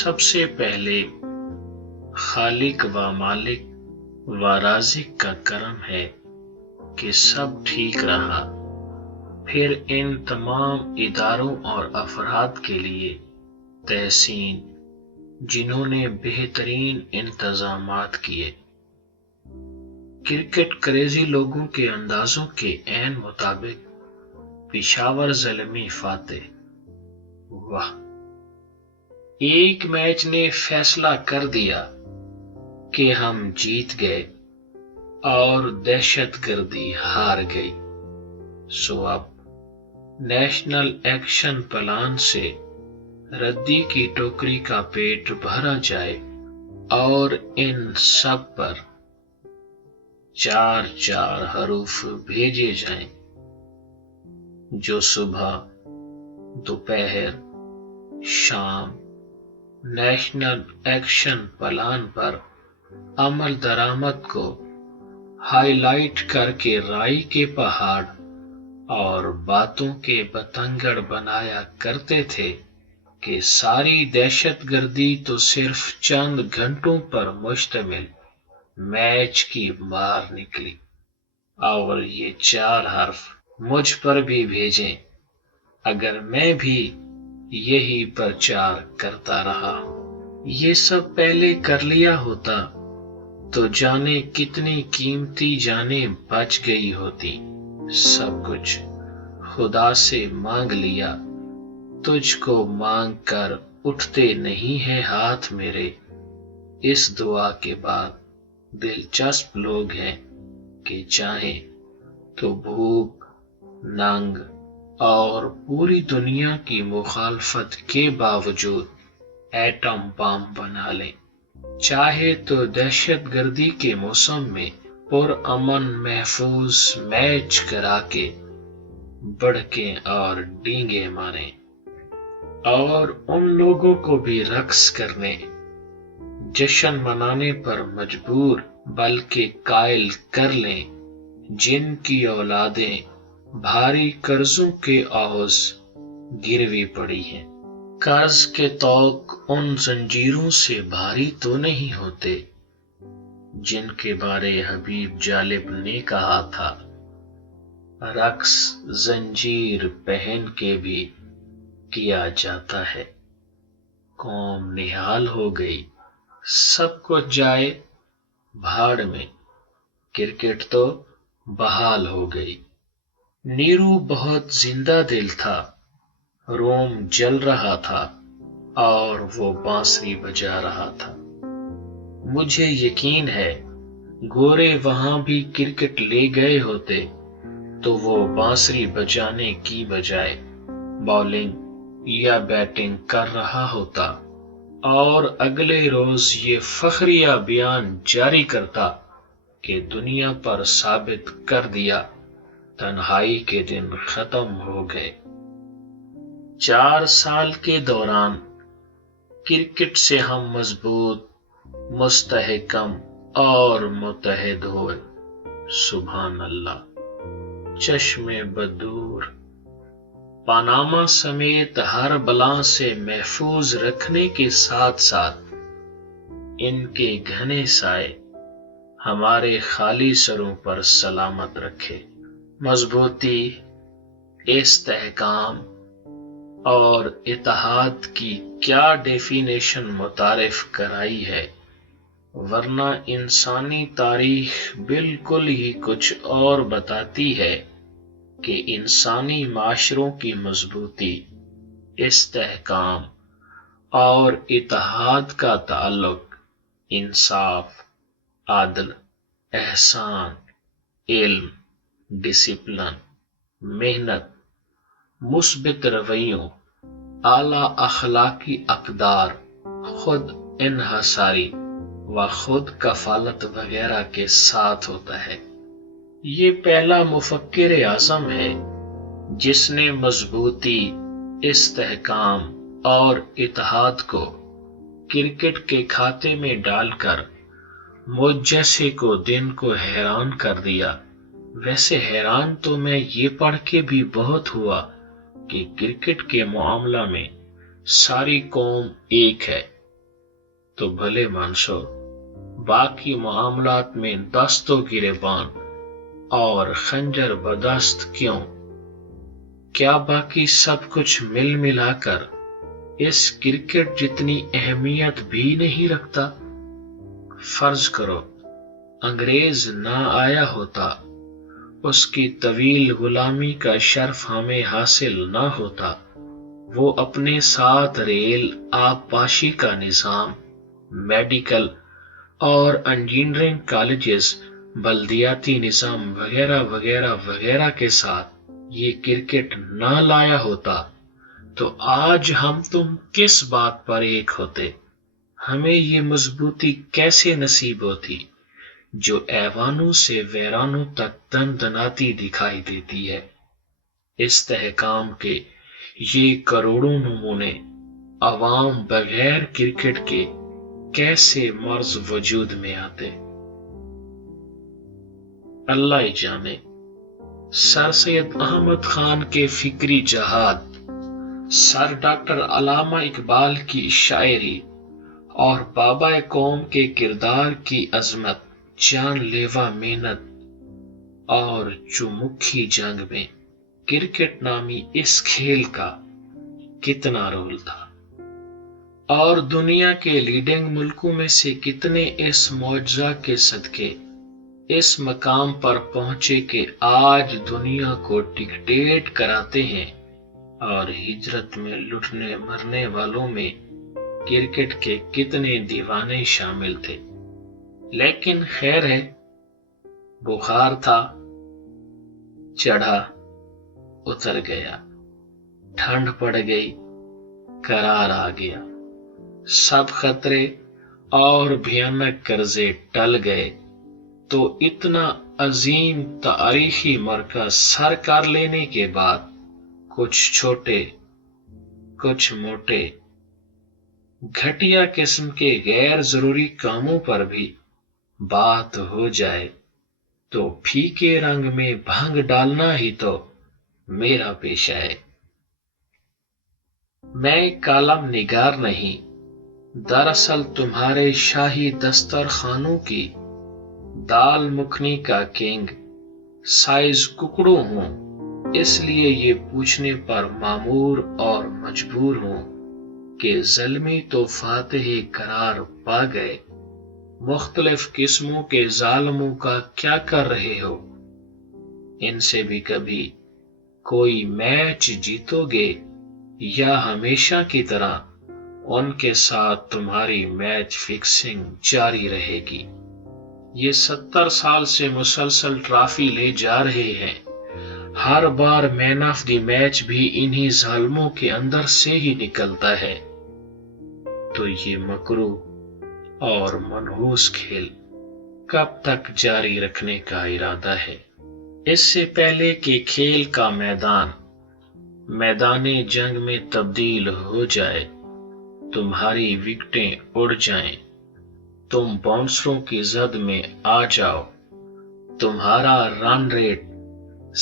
سب سے پہلے خالق و مالک و رازق کا کرم ہے کہ سب ٹھیک رہا، پھر ان تمام اداروں اور افراد کے لیے تحسین جنہوں نے بہترین انتظامات کیے۔ کرکٹ کریزی لوگوں کے اندازوں کے عین مطابق پشاور زلمی فاتح۔ واہ! ایک میچ نے فیصلہ کر دیا کہ ہم جیت گئے اور دہشت گردی ہار گئی، سو اب نیشنل ایکشن پلان سے ردی کی ٹوکری کا پیٹ بھرا جائے اور ان سب پر 4 حروف بھیجے جائیں جو صبح، دوپہر، شام نیشنل ایکشن پلان پر عمل درآمد کو ہائی لائٹ کر کے رائی کے پہاڑ اور باتوں کے بتنگڑ بنایا کرتے تھے کہ ساری دہشت گردی تو صرف چند گھنٹوں پر مشتمل میچ کی مار نکلی، اور یہ 4 حرف مجھ پر بھی بھیجیں اگر میں بھی یہی پرچار کرتا رہا۔ یہ سب پہلے کر لیا ہوتا تو جانے کتنی قیمتی جانیں بچ گئی ہوتی۔ سب کچھ خدا سے مانگ لیا، تجھ کو مانگ کر اٹھتے نہیں ہیں ہاتھ میرے، اس دعا کے بعد دلچسپ لوگ ہیں کہ چاہیں تو بھوک، ننگ اور پوری دنیا کی مخالفت کے باوجود ایٹم بم بنا لیں، چاہے تو دہشت گردی کے موسم میں پرامن محفوظ میچ کرا کے بڑکیں اور ڈینگیں ماریں، اور ان لوگوں کو بھی رقص کرنے، جشن منانے پر مجبور بلکہ قائل کر لیں جن کی اولادیں بھاری قرضوں کے عوض گروی پڑی ہیں۔ قرض کے طوق ان زنجیروں سے بھاری تو نہیں ہوتے جن کے بارے حبیب جالب نے کہا تھا، رقص زنجیر پہن کے بھی کیا جاتا ہے۔ قوم نہال ہو گئی، سب کچھ جائے بھاڑ میں، کرکٹ تو بحال ہو گئی۔ نیرو بہت زندہ دل تھا، روم جل رہا تھا اور وہ بانسری بجا رہا تھا۔ مجھے یقین ہے گورے وہاں بھی کرکٹ لے گئے ہوتے تو وہ بانسری بجانے کی بجائے بالنگ یا بیٹنگ کر رہا ہوتا اور اگلے روز یہ فخریہ بیان جاری کرتا کہ دنیا پر ثابت کر دیا تنہائی کے دن ختم ہو گئے۔ 4 سال کے دوران کرکٹ سے ہم مضبوط، مستحکم اور متحد ہوئے، سبحان اللہ۔ چشم بدور پاناما سمیت ہر بلا سے محفوظ رکھنے کے ساتھ ساتھ ان کے گھنے سائے ہمارے خالی سروں پر سلامت رکھے۔ مضبوطی، استحکام اور اتحاد کی کیا ڈیفینیشن متعارف کرائی ہے، ورنہ انسانی تاریخ بالکل ہی کچھ اور بتاتی ہے کہ انسانی معاشروں کی مضبوطی، استحکام اور اتحاد کا تعلق انصاف، عدل، احسان، علم، ڈسپلن، محنت، مثبت رویوں، اعلیٰ اخلاقی اقدار، خود انحصاری و خود کفالت وغیرہ کے ساتھ ہوتا ہے۔ یہ پہلا مفکر اعظم ہے جس نے مضبوطی، استحکام اور اتحاد کو کرکٹ کے کھاتے میں ڈال کر مجھ جیسے کو دن کو حیران کر دیا۔ ویسے حیران تو میں یہ پڑھ کے بھی بہت ہوا کہ کرکٹ کے معاملہ میں ساری قوم ایک ہے، تو بھلے مانسو باقی معاملات میں دستوں گریبان اور خنجر بدست کیوں؟ کیا باقی سب کچھ مل ملا کر اس کرکٹ جتنی اہمیت بھی نہیں رکھتا؟ فرض کرو انگریز نہ آیا ہوتا، اس کی طویل غلامی کا شرف ہمیں حاصل نہ ہوتا، وہ اپنے ساتھ ریل، آبپاشی کا نظام، میڈیکل اور انجینئرنگ کالجز، بلدیاتی نظام وغیرہ وغیرہ وغیرہ کے ساتھ یہ کرکٹ نہ لایا ہوتا تو آج ہم تم کس بات پر ایک ہوتے؟ ہمیں یہ مضبوطی کیسے نصیب ہوتی جو ایوانوں سے ویرانوں تک دندناتی دکھائی دیتی ہے؟ استحکام کے یہ کروڑوں نمونے عوام بغیر کرکٹ کے کیسے مرز وجود میں آتے؟ اللہ ہی جانے۔ سر سید احمد خان کے فکری جہاد، سر ڈاکٹر علامہ اقبال کی شاعری اور بابا قوم کے کردار کی عظمت، جان لیوا محنت اور چمکھی جنگ میں کرکٹ نامی اس کھیل کا کتنا رول تھا، اور دنیا کے لیڈنگ ملکوں میں سے کتنے اس معجزہ کے صدقے اس مقام پر پہنچے کہ آج دنیا کو ڈکٹیٹ کراتے ہیں، اور ہجرت میں لٹنے مرنے والوں میں کرکٹ کے کتنے دیوانے شامل تھے۔ لیکن خیر ہے، بخار تھا، چڑھا، اتر گیا، ٹھنڈ پڑ گئی، قرار آ گیا، سب خطرے اور بھیانک قرضے ٹل گئے، تو اتنا عظیم تاریخی مرکز سر کر لینے کے بعد کچھ چھوٹے، کچھ موٹے، گھٹیا قسم کے غیر ضروری کاموں پر بھی بات ہو جائے تو پھیکے رنگ میں بھنگ ڈالنا ہی تو میرا پیشہ ہے۔ میں کالم نگار نہیں، دراصل تمہارے شاہی دسترخوانوں کی دال مکھنی کا کنگ سائز ککڑوں ہوں، اس لیے یہ پوچھنے پر مامور اور مجبور ہوں کہ ظلمی تو فاتح قرار پا گئے، مختلف قسموں کے ظالموں کا کیا کر رہے ہو؟ ان سے بھی کبھی کوئی میچ جیتو گے یا ہمیشہ کی طرح ان کے ساتھ تمہاری میچ فکسنگ جاری رہے گی؟ یہ 70 سال سے مسلسل ٹرافی لے جا رہے ہیں، ہر بار مین آف دی میچ بھی انہی ظالموں کے اندر سے ہی نکلتا ہے، تو یہ مکروہ اور منحوس کھیل کب تک جاری رکھنے کا ارادہ ہے؟ اس سے پہلے کہ کھیل کا میدان جنگ میں تبدیل ہو جائے، تمہاری وکٹیں اڑ جائیں، تم باؤنسروں کی زد میں آ جاؤ، تمہارا رن ریٹ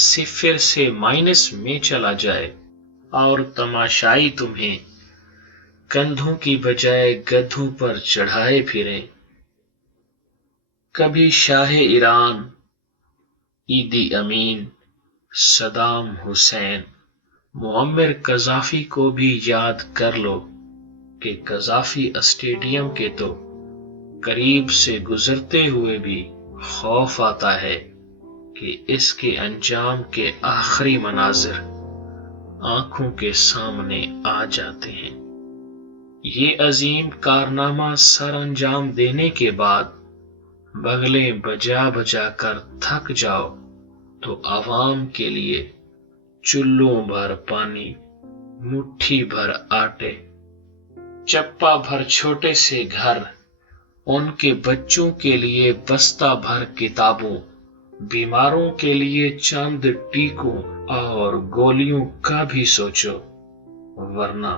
0 سے مائنس میں چلا جائے، اور تماشائی تمہیں کندھوں کی بجائے گدھوں پر چڑھائے پھریں، کبھی شاہ ایران، ایدی امین، صدام حسین، معمر قذافی کو بھی یاد کر لو کہ قذافی اسٹیڈیم کے تو قریب سے گزرتے ہوئے بھی خوف آتا ہے کہ اس کے انجام کے آخری مناظر آنکھوں کے سامنے آ جاتے ہیں۔ یہ عظیم کارنامہ سر انجام دینے کے بعد بغلیں بجا بجا کر تھک جاؤ تو عوام کے لیے چلوں بھر پانی، مٹھی بھر آٹے، چپا بھر چھوٹے سے گھر، ان کے بچوں کے لیے بستہ بھر کتابوں، بیماروں کے لیے چند ٹیکوں اور گولیوں کا بھی سوچو، ورنہ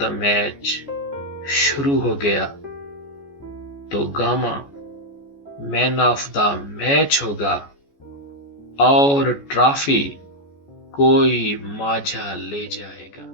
دا میچ شروع ہو گیا تو گاما مین آف دا میچ ہوگا اور ٹرافی کوئی ماجھا لے جائے گا۔